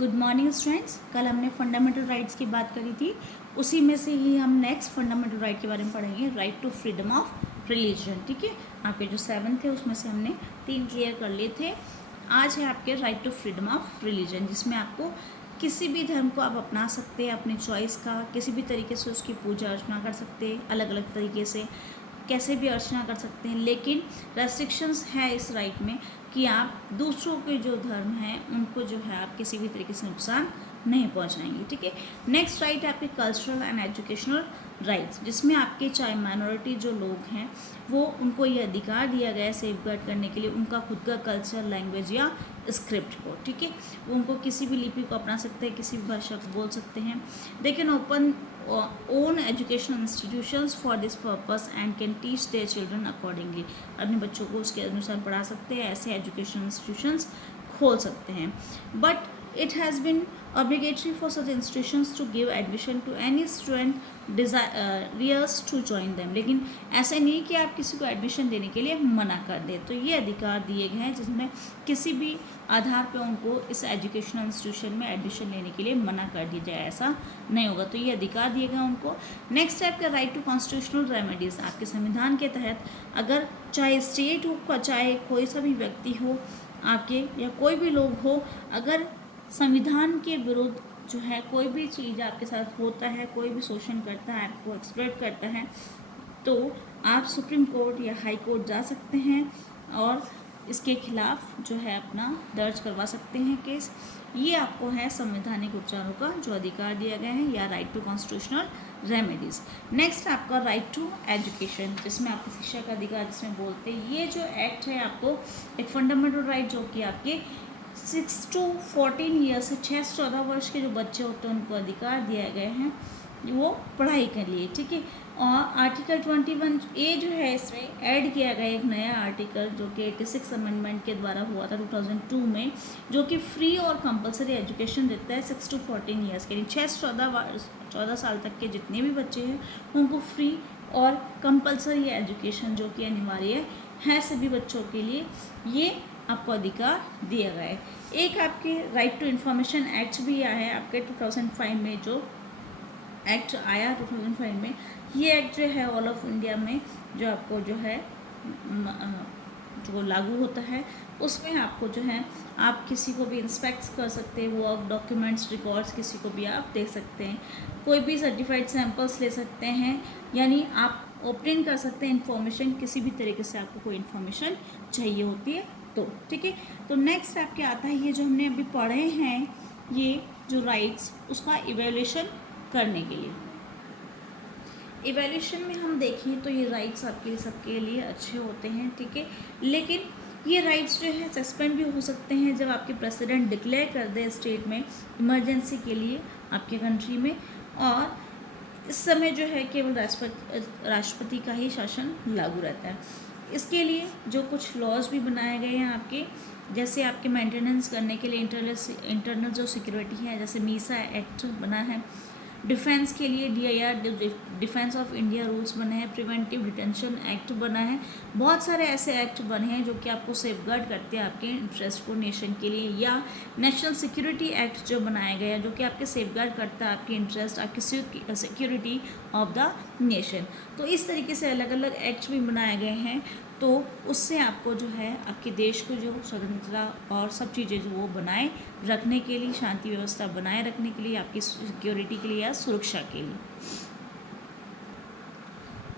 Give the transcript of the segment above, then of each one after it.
Good morning students. कल हमने fundamental rights की बात करी थी, उसी में से ही हम नेक्स्ट फंडामेंटल राइट के बारे में पढ़ेंगे, right to freedom of religion. ठीक है, आपके जो 7 थे उसमें से हमने 3 क्लियर कर लिए थे। आज है आपके right to freedom of religion, जिसमें आपको किसी भी धर्म को आप अपना सकते हैं अपनी चॉइस का, किसी भी तरीके से उसकी पूजा अर्चना कर सकते हैं, अलग अलग तरीके से कैसे भी अर्चना कर सकते हैं, लेकिन रेस्ट्रिक्शंस है इस राइट में कि आप दूसरों के जो धर्म हैं उनको जो है आप किसी भी तरीके से नुकसान नहीं पहुंचाएंगे। ठीक है, नेक्स्ट राइट है आपके कल्चरल एंड एजुकेशनल राइट्स, जिसमें आपके चाहे माइनॉरिटी जो लोग हैं वो उनको ये अधिकार दिया गया है सेफगार्ड करने के लिए उनका खुद का कल्चर, लैंग्वेज या स्क्रिप्ट को। ठीक है, वो उनको किसी भी लिपि को अपना सकते हैं, किसी भी भाषा को बोल सकते हैं। They can open own educational institutions for this purpose and can teach their children accordingly. अपने बच्चों को उसके अनुसार पढ़ा सकते हैं, ऐसे एजुकेशनल इंस्टीट्यूशंस खोल सकते हैं। But it has been obligatory for such institutions to give admission to any student desires to join them। लेकिन ऐसा नहीं कि आप किसी को एडमिशन देने के लिए मना कर दें। तो ये अधिकार दिए गए हैं जिसमें किसी भी आधार पे उनको इस एजुकेशनल इंस्टीट्यूशन में एडमिशन लेने के लिए मना कर दिया जाए, ऐसा नहीं होगा। तो ये अधिकार दिए गए उनको। नेक्स्ट है आपका राइट टू कॉन्स्टिट्यूशनल रेमेडीज़। आपके संविधान के तहत अगर चाहे स्टेट हो, चाहे कोई सा भी व्यक्ति हो आपके या कोई भी लोग हो, अगर संविधान के विरुद्ध जो है कोई भी चीज़ आपके साथ होता है, कोई भी शोषण करता है, आपको एक्सप्लॉइट करता है, तो आप सुप्रीम कोर्ट या हाई कोर्ट जा सकते हैं और इसके खिलाफ जो है अपना दर्ज करवा सकते हैं केस। ये आपको है संवैधानिक उपचारों का जो अधिकार दिया गया है, या right to constitutional remedies. Next आपका राइट टू एजुकेशन, जिसमें आपकी शिक्षा का अधिकार जिसमें बोलते हैं। ये जो एक्ट है आपको एक फंडामेंटल राइट जो कि आपके 6 to 14 ईयर से 6 से 14 वर्ष के जो बच्चे होते हैं उनको अधिकार दिए गए हैं वो पढ़ाई के लिए। ठीक है, और आर्टिकल 21A जो है इसमें ऐड किया गया एक नया आर्टिकल जो कि 86 अमेंडमेंट के द्वारा हुआ था 2002 में, जो कि फ्री और कंपलसरी एजुकेशन देता है 6 to 14 ईयर्स के लिए। 6 से 14 साल तक के जितने भी बच्चे हैं उनको फ्री और कंपलसरी एजुकेशन जो कि अनिवार्य है सभी बच्चों के लिए, ये आपको अधिकार दिया गया है। एक आपके राइट टू इन्फॉर्मेशन एक्ट भी आया है आपके 2005 में, जो एक्ट आया 2005 में। ये एक्ट जो है ऑल ऑफ इंडिया में जो आपको जो है जो लागू होता है, उसमें आपको जो है आप किसी को भी इंस्पेक्ट कर सकते हैं, वर्क डॉक्यूमेंट्स रिकॉर्ड्स किसी को भी आप देख सकते हैं, कोई भी सर्टिफाइड सैंपल्स ले सकते हैं, यानी आप ओपन कर सकते हैं इन्फॉर्मेशन, किसी भी तरीके से आपको कोई इन्फॉर्मेशन चाहिए होती है तो। ठीक है, तो नेक्स्ट आपके आता है ये जो हमने अभी पढ़े हैं ये जो राइट्स, उसका इवैल्यूएशन करने के लिए। इवैल्यूएशन में हम देखें तो ये राइट्स आपके सबके लिए अच्छे होते हैं। ठीक है, लेकिन ये राइट्स जो है सस्पेंड भी हो सकते हैं जब आपके प्रेसिडेंट डिक्लेयर कर दे स्टेट में इमरजेंसी के लिए आपके कंट्री में, और इस समय जो है केवल राष्ट्रपति का ही शासन लागू रहता है। इसके लिए जो कुछ लॉज भी बनाए गए हैं आपके, जैसे आपके मेंटेनेंस करने के लिए इंटरनल जो सिक्योरिटी है, जैसे मीसा एक्ट बना है, डिफेंस के लिए DIR defence of India rules बने हैं, प्रिवेंटिव डिटेंशन एक्ट बना है, बहुत सारे ऐसे एक्ट बने हैं जो कि आपको सेफगार्ड करते हैं आपके इंटरेस्ट को नेशन के लिए, या नेशनल सिक्योरिटी एक्ट जो बनाया गया है जो कि आपके सेफगार्ड करता है आपके इंटरेस्ट, आपकी सिक्योरिटी ऑफ द नेशन। तो इस तरीके से अलग अलग एक्ट भी बनाए गए हैं, तो उससे आपको जो है आपके देश को जो स्वतंत्रता और सब चीज़ें जो वो बनाए रखने के लिए, शांति व्यवस्था बनाए रखने के लिए, आपकी सिक्योरिटी के लिए या सुरक्षा के लिए।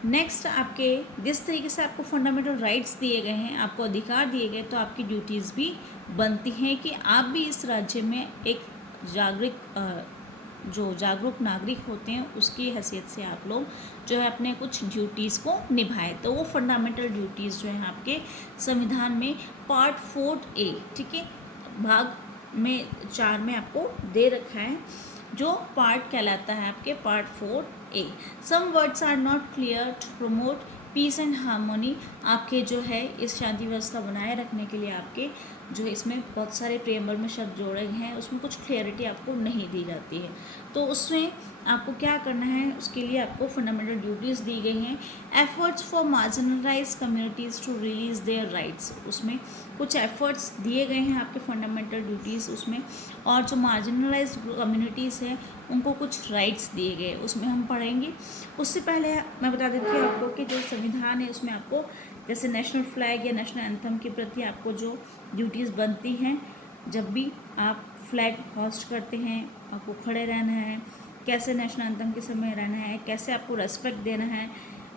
नेक्स्ट आपके जिस तरीके से आपको फंडामेंटल राइट्स दिए गए हैं, आपको अधिकार दिए गए, तो आपकी ड्यूटीज़ भी बनती हैं कि आप भी इस राज्य में एक जागरूक नागरिक होते हैं उसकी हैसियत से आप लोग जो है अपने कुछ ड्यूटीज़ को निभाएं। तो वो फंडामेंटल ड्यूटीज़ जो है आपके संविधान में पार्ट 4A, ठीक है, भाग में 4 में आपको दे रखा है, जो पार्ट कहलाता है आपके part 4A। Some words are not clear to promote peace and harmony. आपके जो है इस शांति व्यवस्था बनाए रखने के लिए आपके जो इसमें बहुत सारे प्रेमबल में शब्द जोड़े हैं, उसमें कुछ क्लियरिटी आपको नहीं दी जाती है। तो उसमें आपको क्या करना है, उसके लिए आपको फंडामेंटल ड्यूटीज़ दी गई हैं। Efforts for marginalise communities to release their rights, उसमें कुछ एफर्ट्स दिए गए हैं आपके फंडामेंटल ड्यूटीज़ उसमें। और जो मार्जिनलाइज कम्युनिटीज़ हैं उनको कुछ राइट्स दिए गए, उसमें हम पढ़ेंगे। उससे पहले मैं बता देती हूँ आपको कि जो संविधान है उसमें आपको जैसे नेशनल फ्लैग या नेशनल एंथम के प्रति आपको जो ड्यूटीज़ बनती हैं, जब भी आप फ्लैग होस्ट करते हैं आपको खड़े रहना है, कैसे नेशनल एंथम के समय रहना है, कैसे आपको रेस्पेक्ट देना है।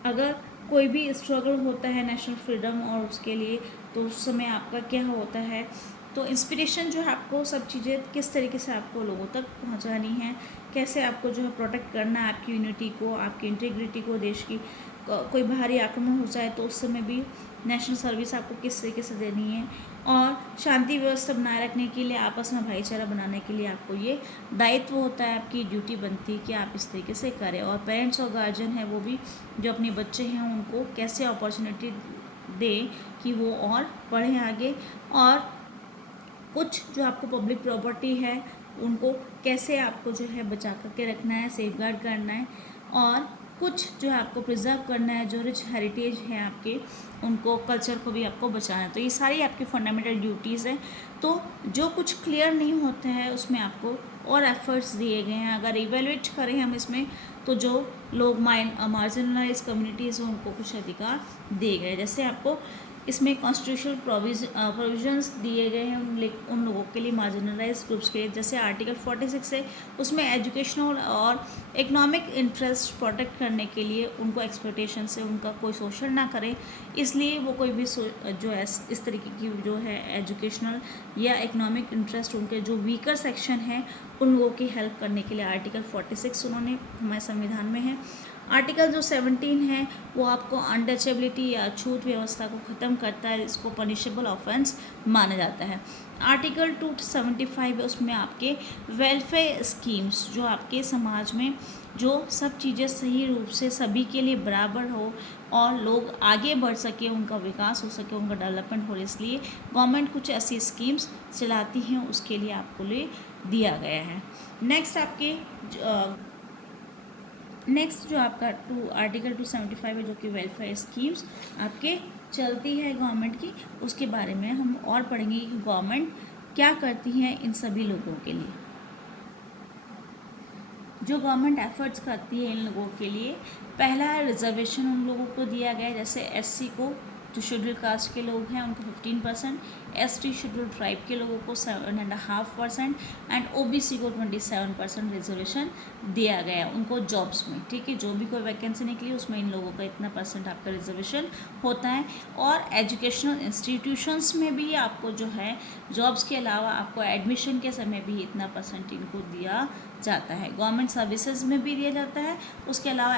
अगर कोई भी स्ट्रगल होता है नेशनल फ्रीडम और उसके लिए, तो उस समय आपका क्या होता है, तो इंस्पिरेशन जो है आपको सब चीज़ें किस तरीके से आपको लोगों तक पहुंचानी है, कैसे आपको जो है प्रोटेक्ट करना है आपकी यूनिटी को, आपकी इंटीग्रिटी को, देश की। कोई बाहरी आक्रमण हो जाए तो उस समय भी नेशनल सर्विस आपको किस तरीके से देनी है, और शांति व्यवस्था बनाए रखने के लिए, आपस में भाईचारा बनाने के लिए आपको ये दायित्व होता है, आपकी ड्यूटी बनती है कि आप इस तरीके से करें। और पेरेंट्स और गार्जियन हैं वो भी जो अपने बच्चे हैं उनको कैसे अपॉर्चुनिटी दें कि वो और पढ़ें आगे। और कुछ जो आपको पब्लिक प्रॉपर्टी है उनको कैसे आपको जो है बचा करके रखना है, सेफ गार्ड करना है। और कुछ जो है आपको प्रिजर्व करना है, जो रिच हेरिटेज है आपके उनको, कल्चर को भी आपको बचाना है। तो ये सारी आपकी फंडामेंटल ड्यूटीज़ हैं। तो जो कुछ क्लियर नहीं होता है उसमें आपको और एफर्ट्स दिए गए हैं। अगर इवेलुएट करें हम इसमें, तो जो लोग मार्जिनलाइज कम्युनिटीज़ हैं उनको कुछ अधिकार दिए गए, जैसे आपको इसमें कॉन्स्टिट्यूशनल प्रोविजंस दिए गए हैं उन लोगों के लिए, मार्जिनलाइज ग्रुप्स के लिए। जैसे आर्टिकल 46 है, उसमें एजुकेशनल और इकोनॉमिक इंटरेस्ट प्रोटेक्ट करने के लिए उनको एक्सप्लॉयटेशन से उनका कोई शोषण ना करे, इसलिए वो कोई भी जो है इस तरीके की जो है एजुकेशनल या इकोनॉमिक इंटरेस्ट उनके जो वीकर सेक्शन है उन लोगों की हेल्प करने के लिए आर्टिकल 46 उन्होंने हमारे संविधान में है। आर्टिकल जो 17 है वो आपको अनटचेबिलिटी या छूट व्यवस्था को ख़त्म करता है, इसको पनिशेबल ऑफेंस माना जाता है। आर्टिकल 275 है, उसमें आपके वेलफेयर स्कीम्स, जो आपके समाज में जो सब चीज़ें सही रूप से सभी के लिए बराबर हो और लोग आगे बढ़ सके, उनका विकास हो सके, उनका डेवलपमेंट हो, इसलिए गवर्नमेंट कुछ ऐसी स्कीम्स चलाती हैं, उसके लिए आपको लिए दिया गया है। नेक्स्ट जो आपका आर्टिकल 275 है जो कि वेलफेयर स्कीम्स आपके चलती है गवर्नमेंट की, उसके बारे में हम और पढ़ेंगे कि गवर्नमेंट क्या करती है इन सभी लोगों के लिए। जो गवर्नमेंट एफर्ट्स करती है इन लोगों के लिए, पहला है रिजर्वेशन उन लोगों को दिया गया है, जैसे एससी को, जो शेड्यूल कास्ट के लोग हैं उनको 15%, एसटी शेड्यूल ट्राइब के लोगों को 7.5% एंड ओबीसी को 27% रिजर्वेशन दिया गया है उनको जॉब्स में। ठीक है, जो भी कोई वैकेंसी निकली उसमें इन लोगों का इतना % आपका रिजर्वेशन होता है। और एजुकेशनल इंस्टीट्यूशंस में भी आपको जो है जॉब्स के अलावा आपको एडमिशन के समय भी इतना % इनको दिया जाता है। गवर्नमेंट सर्विसेज में भी दिया जाता है। उसके अलावा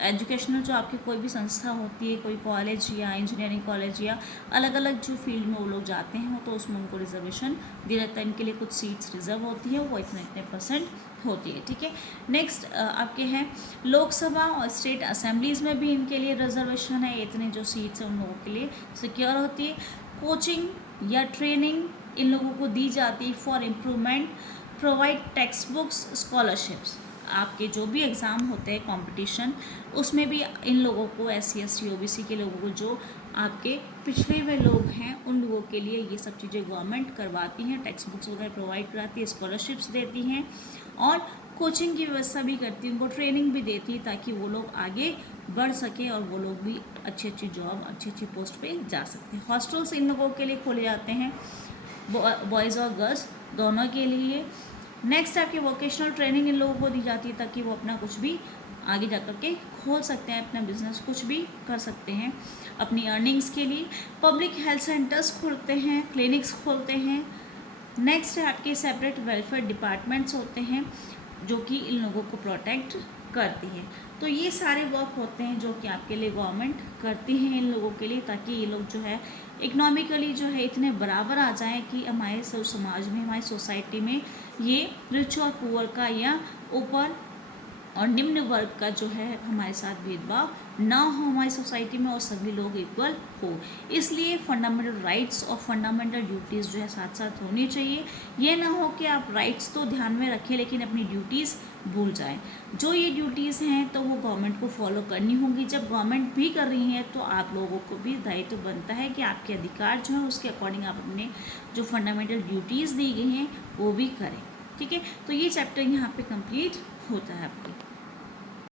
एजुकेशनल जो आपकी कोई भी संस्था होती है, कोई कॉलेज या इंजीनियरिंग कॉलेज या अलग अलग जो फील्ड में वो लोग जाते हैं तो उसमें उनको रिजर्वेशन दिया जाता है। इनके लिए कुछ सीट्स रिजर्व होती है, वो इतने % होती है। ठीक है, नेक्स्ट आपके हैं लोकसभा और स्टेट असेंबलीज़ में भी इनके लिए रिजर्वेशन है, इतने जो सीट्स हैं उन लोगों के लिए सिक्योर होती है। कोचिंग या ट्रेनिंग इन लोगों को दी जाती है for improvement, provide text books, scholarships. आपके जो भी एग्ज़ाम होते हैं कॉम्पिटिशन, उसमें भी इन लोगों को SC ST OBC के लोगों को, जो आपके पिछड़े हुए लोग हैं उन लोगों के लिए ये सब चीज़ें गवर्नमेंट करवाती हैं, टेक्स्ट बुक्स वगैरह प्रोवाइड कराती है, स्कॉलरशिप्स देती हैं और कोचिंग की व्यवस्था भी करती है, उनको ट्रेनिंग भी देती है ताकि वो लोग आगे बढ़ सके और वो लोग भी अच्छी अच्छी जॉब, अच्छी अच्छी पोस्ट पे जा सकते हैं। हॉस्टल्स इन लोगों के लिए खोले जाते हैं, बॉयज़ और गर्ल्स दोनों के लिए। नेक्स्ट आपकी वोकेशनल ट्रेनिंग इन लोगों को दी जाती है ताकि वो अपना कुछ भी आगे जा कर के खोल सकते हैं, अपना बिजनेस कुछ भी कर सकते हैं अपनी अर्निंग्स के लिए। पब्लिक हेल्थ सेंटर्स खोलते हैं, क्लिनिक्स खोलते हैं। नेक्स्ट है आपके सेपरेट वेलफेयर डिपार्टमेंट्स होते हैं जो कि इन लोगों को प्रोटेक्ट करती है। तो ये सारे वर्क होते हैं जो कि आपके लिए गवर्नमेंट करती है इन लोगों के लिए, ताकि ये लोग जो है इकोनॉमिकली जो है इतने बराबर आ जाएं कि हमारे समाज में, हमारी सोसाइटी में ये रिच और पुअर का या ऊपर और निम्न वर्ग का जो है हमारे साथ भेदभाव ना हो हमारी सोसाइटी में और सभी लोग इक्वल हो। इसलिए फंडामेंटल राइट्स और फंडामेंटल ड्यूटीज़ जो है साथ साथ होनी चाहिए। ये ना हो कि आप राइट्स तो ध्यान में रखें लेकिन अपनी ड्यूटीज़ भूल जाएं। जो ये ड्यूटीज़ हैं तो वो गवर्नमेंट को फॉलो करनी होगी। जब गवर्नमेंट भी कर रही है तो आप लोगों को भी दायित्व बनता है कि आपके अधिकार जो है उसके अकॉर्डिंग आप अपने जो फंडामेंटल ड्यूटीज़ दी गई हैं वो भी करें। ठीक है, तो ये चैप्टर यहाँ पे कंप्लीट होता है आपकी।